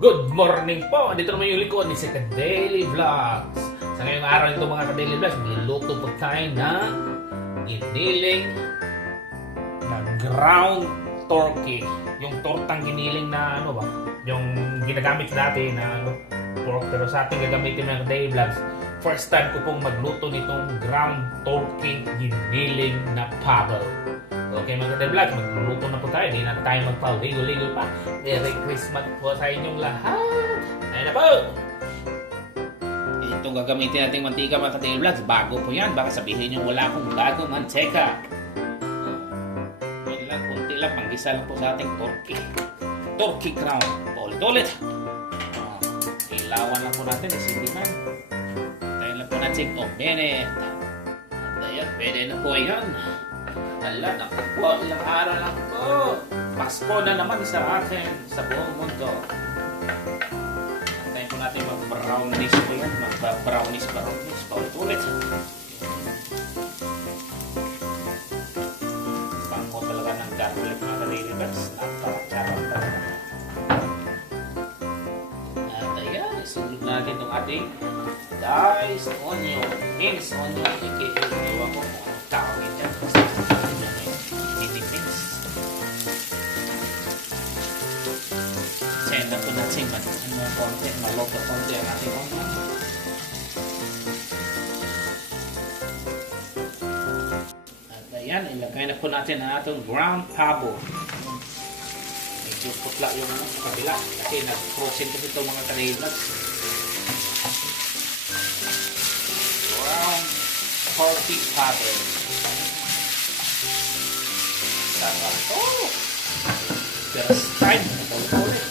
Good morning po! Dito naman yung likod ni si Daily Vlogs. Sa ngayong araw nito mga ka-Daily Vlogs, niluto po tayo ng giniling na ground turkey. Yung tortang giniling na ano ba? Yung ginagamit dati na ano, pork. Pero sa ating gagamitin mga ka-Daily Vlogs, first time ko pong magluto nitong ground turkey giniling na paddle. Okay mga ka-Vlog, magluluto na po tayo. Hindi na tayo magpa-ligo-ligo pa. Merry Christmas po sa inyong lahat. Ayun na po! Itong gagamitin nating mantika mga ka-Vlogs, bago po yan. Baka sabihin nyo wala akong bagong mantika. Yun lang, kunti lang. Panggisa lang po sa ating turkey. Turkey crown. Ulit-ulit. Ilawan lang po natin. Isigiman. Tayo lang po natin. Oh, minute. At ayan, pwede na po yan. Hala, naku po, ilang araw lang po. Pasko na naman sa atin, sa buong mundo. Antayin po natin mag-brownies po yan. Mag-brownies paulit-ulit. Bango talaga ng garlic mga ka-Daily. Napaka-charot talaga. At ayan, isunod natin itong ating diced onion. Minced onion. Ikiwan ko kung anong tawagin dyan. Send po natin konti, malog na konti ang ating onion. At ayan, ilagay na po natin ang ating ground pabo. Medyo putla yung kabila kasi nag-frozen kasi ito mga ka-Daily. Ground turkey pabo. Sarap to! First time, ulit.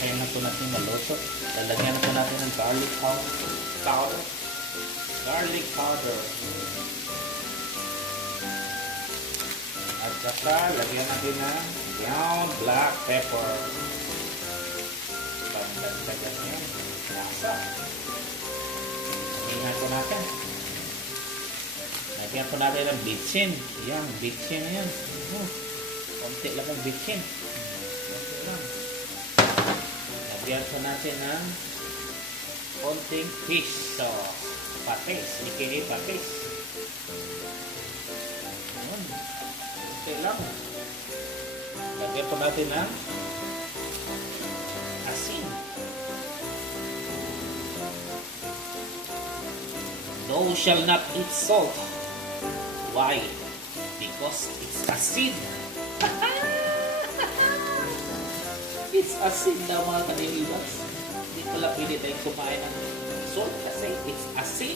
Kaya na po natin maluto. Lalagyan na po natin ng garlic powder. Garlic powder. At saka, lagyan natin ng ground black pepper. Pagdagdagan niya. Lasa. Tingnan po natin. Lagyan po natin ng bitchin. Yan, bitchin na yan. Konti lang ang bitchin. Konti lang. Lagyan po natin ng konting fish sauce. Patis. Ikili patis. Ayan. Konti lang. Lagyan po natin ng asin. Thou shall not eat salt. Why? Because it's asin. It's asin daw mga ka-Daily. Hindi pala pwede tayong kumain ng salt kasi it's asin.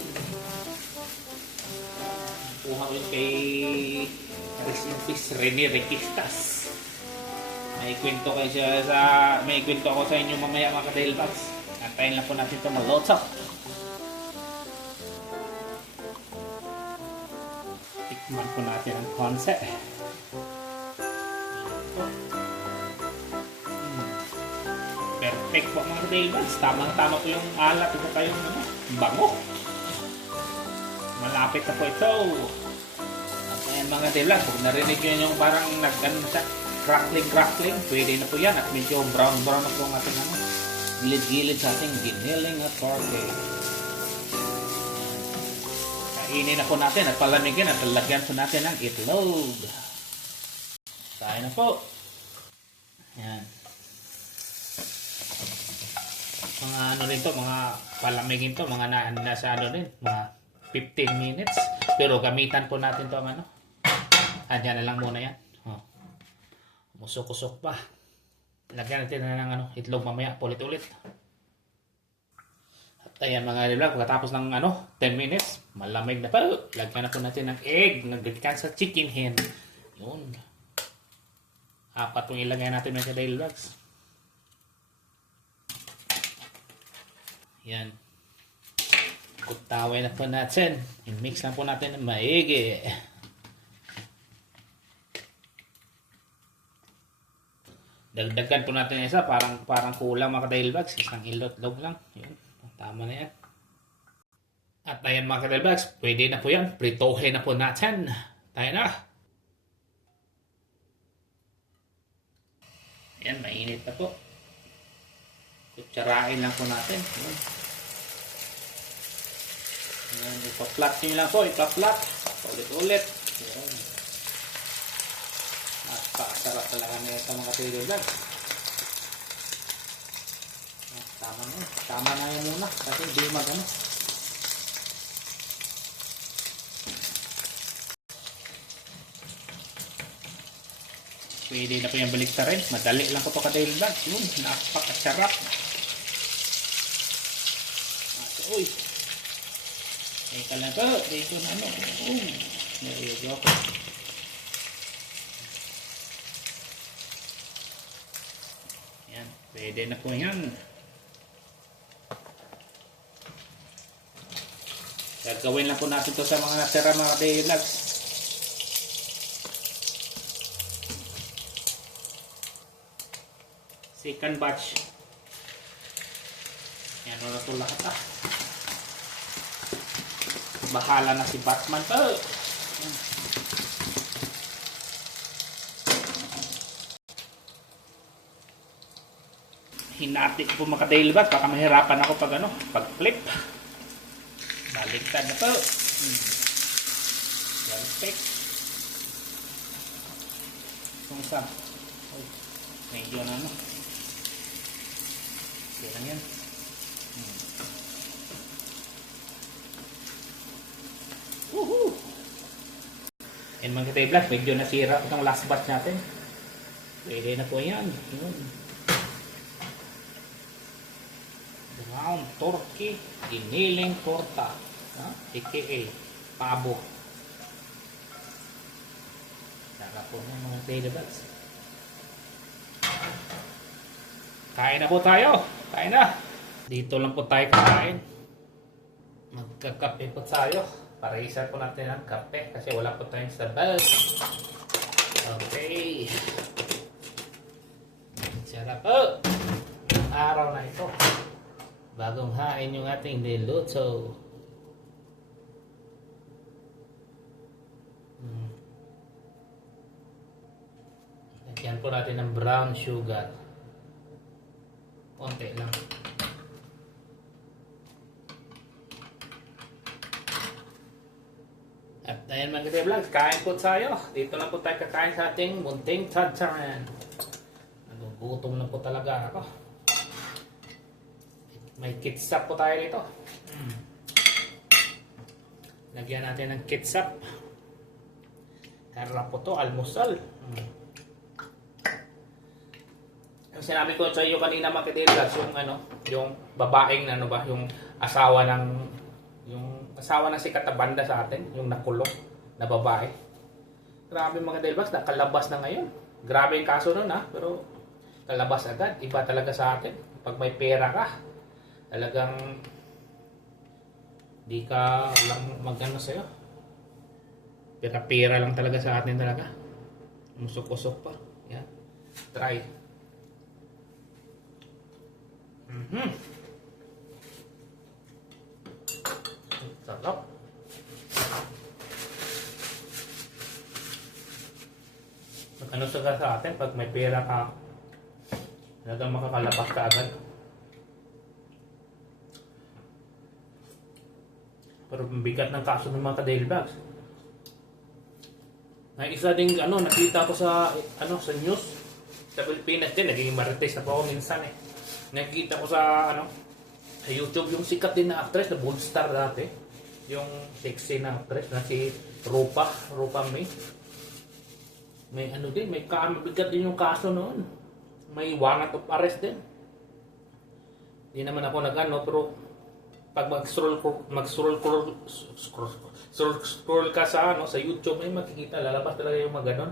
Kuha ko yun kay Rene Requistas. May kwento kayo siya may kwento ako sa inyo mamaya mga ka-Daily. Antayin lang po natin ito maluto. Tikman po natin ang konse. Perfect po mga ka-Daily. Tamang-tama po yung alat. Ito kayong bango. Malapit na po ito. At ayan mga ka-Daily. Kung narinig nyo yung parang nagganon siya, crackling, pwede na po yan. At medyo brown na po ang ating gilid-gilid sa ating giniling at turkey. Kainin na po natin at palamigin at lalagyan po natin ng itlog. Kain na po. Yan. Mga ano rin to, mga palamigin to, mga nasa ano rin, mga 15 minutes. Pero gamitan po natin to ang ano. Andyan na lang muna yan. Musok-usok pa. Lagyan natin na ng ano, itlog mamaya, ulit-ulit. Ayan mga ka-Daily, pagkatapos ng 10 minutes, malamig na pa. Lagyan na po natin ng egg, nagdikan sa chicken hen. Yun. 4 yung ilagay natin mga ka-Daily. Yan. Kutaway na po natin. I-mix lang po natin ng maigi. Dagdagan po natin isa, parang kulang mga ka-Daily. Isang ilot-log lang. Yun. Tama na yan. At ayan mga ka-Daily, pwede na po yan. Pritohin na po natin. Tayo na. Ayan, mainit na po. Kutsarain lang po natin. Ayan. Ayan, ipa-flat nyo lang po. Ipa-flat. Ulit-ulit. Ayan. Napakasarap talaga na ito mga daily vlog. Tama na yun. Tama na yun muna. Kasi hindi magano. Pwede na po yung balikta rin. Madali lang po ito ka-daily vlog. Yun, napakasarap. Uy. Teka lang po. Dito na ano. There you go. Yan. Pwede na po yan. Gagawin lang po natin ito sa mga natira mga daily vlogs. Second batch. Yan na ito lahat ah. Bahala na si Batman po. Hinati ko po mga daily vlogs. Baka mahirapan ako pag ano, pag flip. Baligtad na po. Perfect. Kung isa. Medyo na ano. Okay lang yan. Woohoo! And mga daily vlogs, medyo nasira itong last batch natin. Pwede na po yan. Ground turkey, giniling torta, aka pabo. Sarap po ng mga daily vlogs. Kain na po tayo. Kain na. Dito lang po tayo kakain. Magkakape po tayo. Para isa po natin ang kape kasi wala po tayong sabaw. Okay. Sarap po. Araw na ito. Bagong hain yung ating niluto. Lagyan po natin ng brown sugar. Konti lang. At ayan mga daily vlogs, kain po tayo. Dito lang po tayo kakain sa ating munting tadtaran. Nagugutom na po talaga ako. May ketchup po tayo dito. Lagyan natin ng ketchup. Karap po to, almusal. Yung sinabi ko sa iyo kanina mga daily vlogs, yung ano, yung babaeng ano ba, yung asawa ng sikat na banda sa atin, yung nakulong na babae. Grabe mga daily vlogs, nakalabas na ngayon. Grabe yung kaso nun ha, pero kalabas agad. Iba talaga sa atin. Pag may pera ka, talagang di ka lang mag-ano sa'yo. Pera-pera lang talaga sa atin talaga. Musok-usok pa. Yan. Try. Sarap. Ano sa atin, pag may pera ka, talagang makakalabas ka agad. Pero bigat ng kaso ng mga daily vlogs. May isa ding nakita ko sa sa news sa Pilipinas din, naging marites na po ako minsan eh. Nakita ko sa sa YouTube yung sikat din na actress na Bold Star dati, yung sexy na actress na si Rupa May. May din, may mabigat din yung kaso noon. May warrant of arrest din. Hindi naman ako pero pag mag-scroll ka sa sa YouTube, ay makikita lalabas talaga yung mga ganon.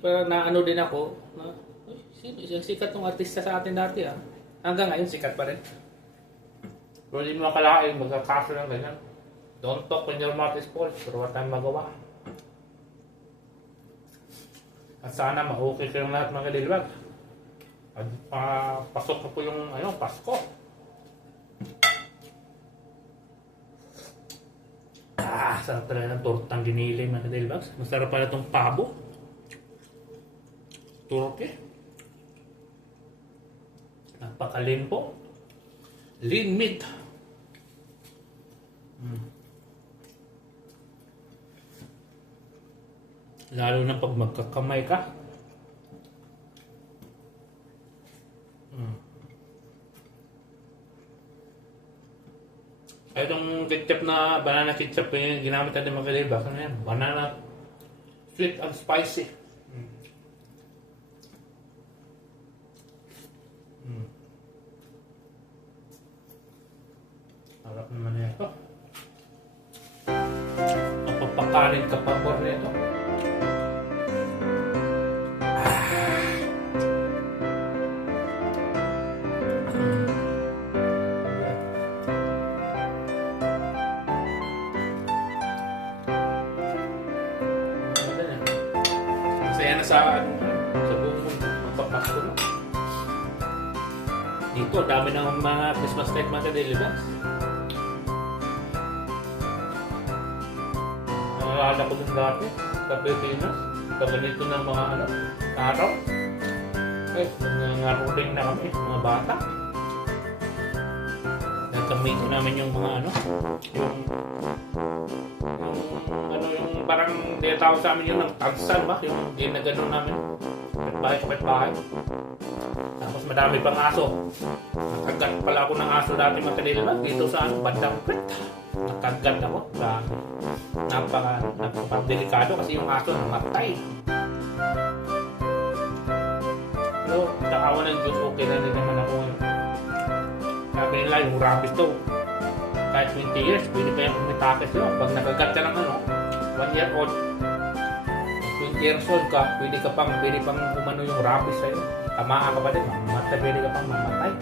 Parang din ako na sino sikat ng artista sa atin dati hanggang ngayon sikat pa rin. Pero hindi mo makalain magkakaso ng ganyan. Don't talk when your mouth is full, pero wala tayong magawa. At sana ma-okay kayong lahat mga kalilwag. Pasok na po yung Pasko. Sarap talaga ng tortang giniling mga kadilbags. Masarap pala itong pabo. Turkey. Napaka-lean po. Lean meat. Lalo na pag magkakamay ka. Itong ketchup na banana ketchup yung ginamit natin mga kalibak. Ano yan? Banana sweet and spicy. Harap naman na ito. Mapapakanin ka pa po nito. Masaya na sa buong magpapasko, no? Dito, dami ng mga Christmas light mga ka-Daily Vlogs. Naalala ko din dati sa Pilipinas, pag ganito ng mga araw. Nangangaruling na kami, mga bata. Nagkamit namin yung mga yung parang tinatawag sa amin yung ng tagsan ba? Yung ginagano namin. Petbahay. Tapos madami pang aso. Nakagat pala ako ng aso dati mga kanila dito sa bandang pet. Nakagat ako. Napaka-delikado kasi yung aso namatay. Pero nakawa ng Diyos, okay na din naman ako. Sabi nila yung rabies to. Kahit 20 years, pwede pa yung umitakis yun. Pag nakagat ka ng 1 year old, 20 years old ka, pwede pang umano yung rabies sa'yo. Tamaan ka pa din, pwede ka pang mamatay.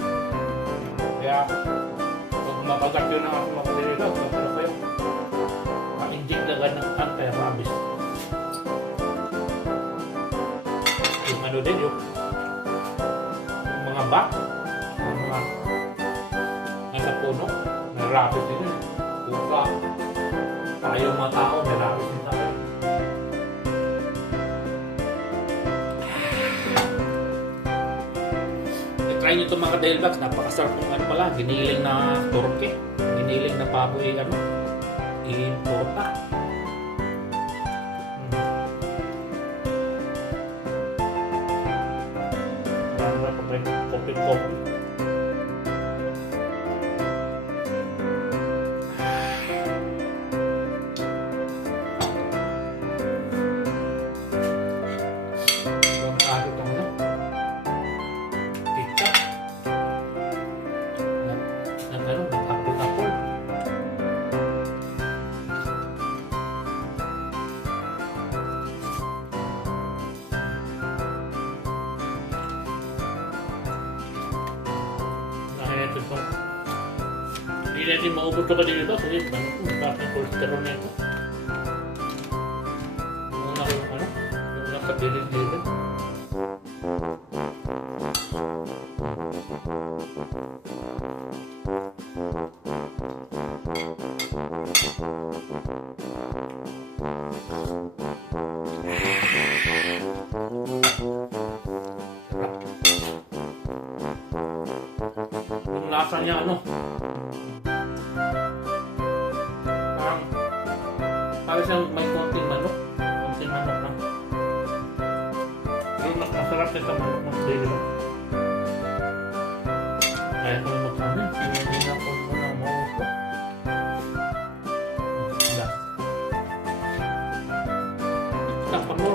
Kaya, kung makagat yun ng ako makapilila, ano kayo? Ma-inject na ng anti-rabies. Yung din, yung mga bat, yung mga nasa puno, may rabies din yun. Puka, tayo mga tao, may rabies din tayo. Try nyo ito mga Daily Vlogs, napakasarap ng pala, giniling na turkey, giniling na baboy, importa. Marami pa may kopi-kopi. Hindi natin maubos ka pa dito kasi bakit yung cholesterol na ito. Muna ko yung nakabilid-bilid. Yung lasa niya parang siyang may konting manok lang. Pero mas masarap sa manok ng Daily Vlogs. Kaya ko na magkanin, hindi na ako na maubos ko. Takpan mo.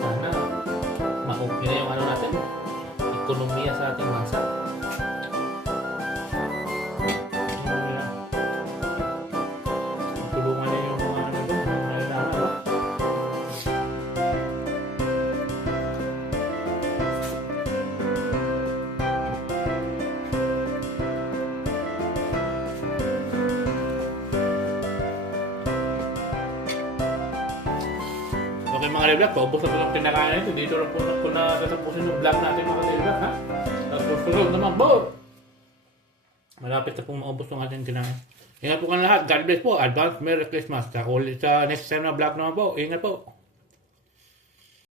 Sana ma-okay na yung natin, ekonomiya sa ating bansa. Tulungan niya yung mga doon, mga nailangan. Okay mga Daily Vlogs, paubos na ito ng kinakain ito. Dito lang po na tatapusin yung vlog natin mga Daily Vlogs, ha? Tapos tulog naman, Bob! Malapit na pong maubos ng ating kinain. Ingat po kang lahat. God bless po. Advance Merry Christmas. Sa next time na vlog naman po. Ingat po.